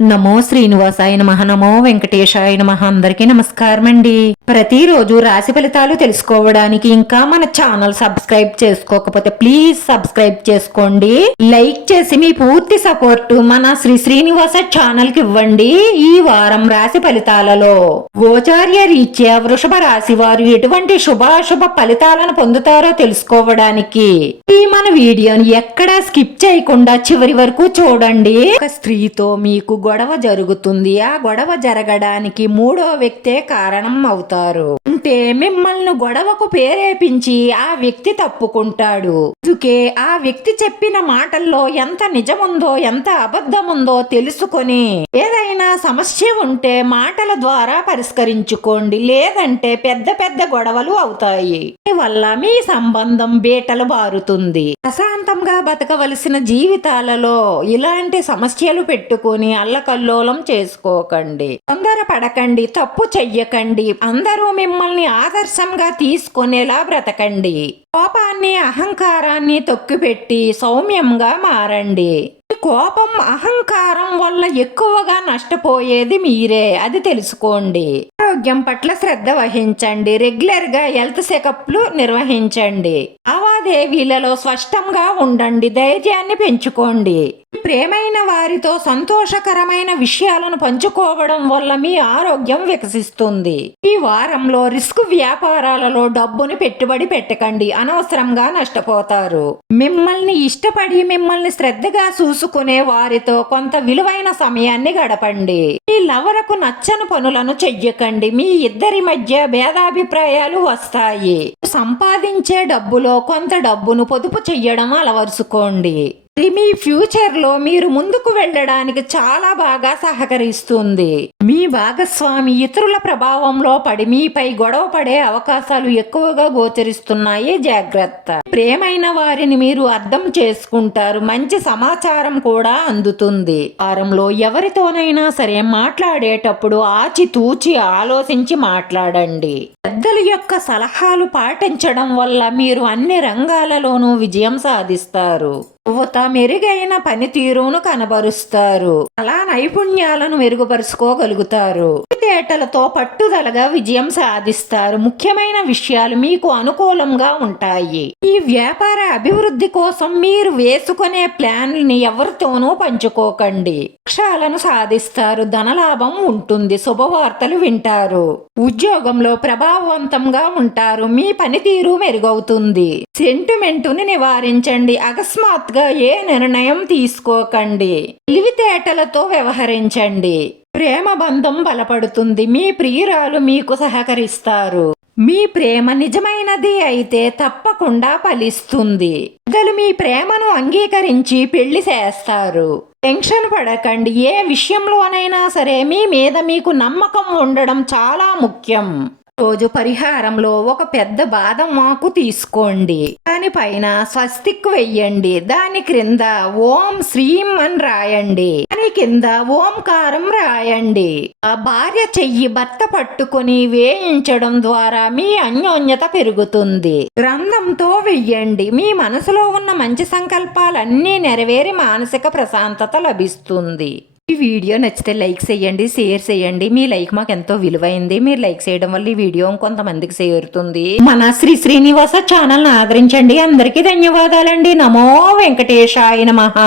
నమో శ్రీనివాసాయ నమః. నమో వెంకటేశాయ నమః. అందరికీ నమస్కారం అండి. ప్రతిరోజు రాశి ఫలితాలు తెలుసుకోవడానికి ఇంకా మన ఛానల్ సబ్స్క్రైబ్ చేసుకోకపోతే ప్లీజ్ సబ్స్క్రైబ్ చేసుకోండి. లైక్ చేసి మీ పూర్తి సపోర్ట్ మన శ్రీనివాస ఛానల్ కి ఇవ్వండి. ఈ వారం రాశి ఫలితాలలో గోచార్య రీత్యా వృషభ రాశి వారు ఎటువంటి శుభాశుభ ఫలితాలను పొందుతారో తెలుసుకోవడానికి ఈ మన వీడియోని ఎక్కడా స్కిప్ చేయకుండా చివరి వరకు చూడండి. ఒక స్త్రీతో మీకు గొడవ జరుగుతుంది. ఆ గొడవ జరగడానికి మూడో వ్యక్తే కారణం అవుతారు. అంటే మిమ్మల్ని గొడవకు ప్రేరేపించి ఆ వ్యక్తి తప్పుకుంటాడు. అందుకే ఆ వ్యక్తి చెప్పిన మాటల్లో ఎంత నిజముందో ఎంత అబద్ధముందో తెలుసుకొని ఏదైనా సమస్య ఉంటే మాటల ద్వారా పరిష్కరించుకోండి. లేదంటే పెద్ద పెద్ద గొడవలు అవుతాయి. వల్ల మీ సంబంధం బీటలు బారుతుంది. ప్రశాంతంగా బతకవలసిన జీవితాలలో ఇలాంటి సమస్యలు పెట్టుకుని అల్లకల్లోలం చేసుకోకండి. తొందర పడకండి, తప్పు చెయ్యకండి. అందరూ మిమ్మల్ని ఆదర్శంగా తీసుకునేలా బ్రతకండి. కోపాన్ని అహంకారాన్ని తొక్కిపెట్టి సౌమ్యంగా మారండి. కోపం అహంకారం వల్ల ఎక్కువగా నష్టపోయేది మీరే, అది తెలుసుకోండి. ఆరోగ్యం పట్ల శ్రద్ధ వహించండి. రెగ్యులర్ గా హెల్త్ చెకప్లు నిర్వహించండి. లావాదేవీలలో స్పష్టంగా ఉండండి. ధైర్యాన్ని పెంచుకోండి. ప్రేమైన వారితో సంతోషకరమైన విషయాలను పంచుకోవడం వల్ల మీ ఆరోగ్యం వికసిస్తుంది. ఈ వారంలో రిస్క్ వ్యాపారాలలో డబ్బుని పెట్టుబడి పెట్టకండి. అనవసరంగా నష్టపోతారు. మిమ్మల్ని ఇష్టపడి మిమ్మల్ని శ్రద్ధగా చూసుకునే వారితో కొంత విలువైన సమయాన్ని గడపండి. మీ లవరకు నచ్చని పనులను చెయ్యకండి. మీ ఇద్దరి మధ్య భేదాభిప్రాయాలు వస్తాయి. సంపాదించే డబ్బులో కొంత డబ్బును పొదుపు చెయ్యడం అలవరుచుకోండి. మీ ఫ్యూచర్ లో మీరు ముందుకు వెళ్ళడానికి చాలా బాగా సహకరిస్తుంది. మీ భాగస్వామి ఇతరుల ప్రభావంలో పడి మీపై గొడవ పడే అవకాశాలు ఎక్కువగా గోచరిస్తున్నాయి. జాగ్రత్త. ప్రేమైన వారిని మీరు అర్థం చేసుకుంటారు. మంచి సమాచారం కూడా అందుతుంది. వారంలో ఎవరితోనైనా సరే మాట్లాడేటప్పుడు ఆచితూచి ఆలోచించి మాట్లాడండి. పెద్దల యొక్క సలహాలు పాటించడం వల్ల మీరు అన్ని రంగాలలోనూ విజయం సాధిస్తారు. యువత మెరుగైన పనితీరును కనబరుస్తారు. అలా నైపుణ్యాలను మెరుగుపరుచుకోగలుగుతారు. తేటలతో పట్టుదలగా విజయం సాధిస్తారు. ముఖ్యమైన విషయాలు మీకు అనుకూలంగా ఉంటాయి. ఈ వ్యాపార అభివృద్ధి కోసం మీరు వేసుకునే ప్లాన్లని ఎవరితోనూ పంచుకోకండి. లక్ష్యాలను సాధిస్తారు. ధనలాభం ఉంటుంది. శుభవార్తలు వింటారు. ఉద్యోగంలో ప్రభావవంతంగా ఉంటారు. మీ పనితీరు మెరుగవుతుంది. సెంటిమెంటుని నివారించండి. అకస్మాత్తుగా ఏ నిర్ణయం తీసుకోకండి. తెలివితేటలతో వ్యవహరించండి. ప్రేమ బంధం బలపడుతుంది. మీ ప్రియురాలు మీకు సహకరిస్తారు. మీ ప్రేమ నిజమైనది అయితే తప్పకుండా ఫలిస్తుంది. పెద్దలు మీ ప్రేమను అంగీకరించి పెళ్లి చేస్తారు. టెన్షన్ పడకండి. ఏ విషయంలోనైనా సరే మీ మీద మీకు నమ్మకం ఉండడం చాలా ముఖ్యం. రోజు పరిహారంలో ఒక పెద్ద బాదం ఆకు తీసుకోండి. దానిపైన స్వస్తిక్ వెయ్యండి. దాని క్రింద ఓం శ్రీం అని రాయండి. దాని కింద ఓంకారం రాయండి. ఆ భార్య చెయ్యి భర్త పట్టుకుని వేయించడం ద్వారా మీ అన్యోన్యత పెరుగుతుంది. గ్రంథంతో వెయ్యండి. మీ మనసులో ఉన్న మంచి సంకల్పాలన్నీ నెరవేరి మానసిక ప్రశాంతత లభిస్తుంది. ఈ వీడియో నచ్చితే లైక్ చేయండి, షేర్ చేయండి. మీ లైక్ మాకు ఎంతో విలువైంది. మీరు లైక్ చేయడం వల్ల ఈ వీడియో కొంతమందికి చేరుతుంది. మన శ్రీనివాస ఛానల్ ఆదరించండి. అందరికీ ధన్యవాదాలండి. నమో వెంకటేశాయ నమః.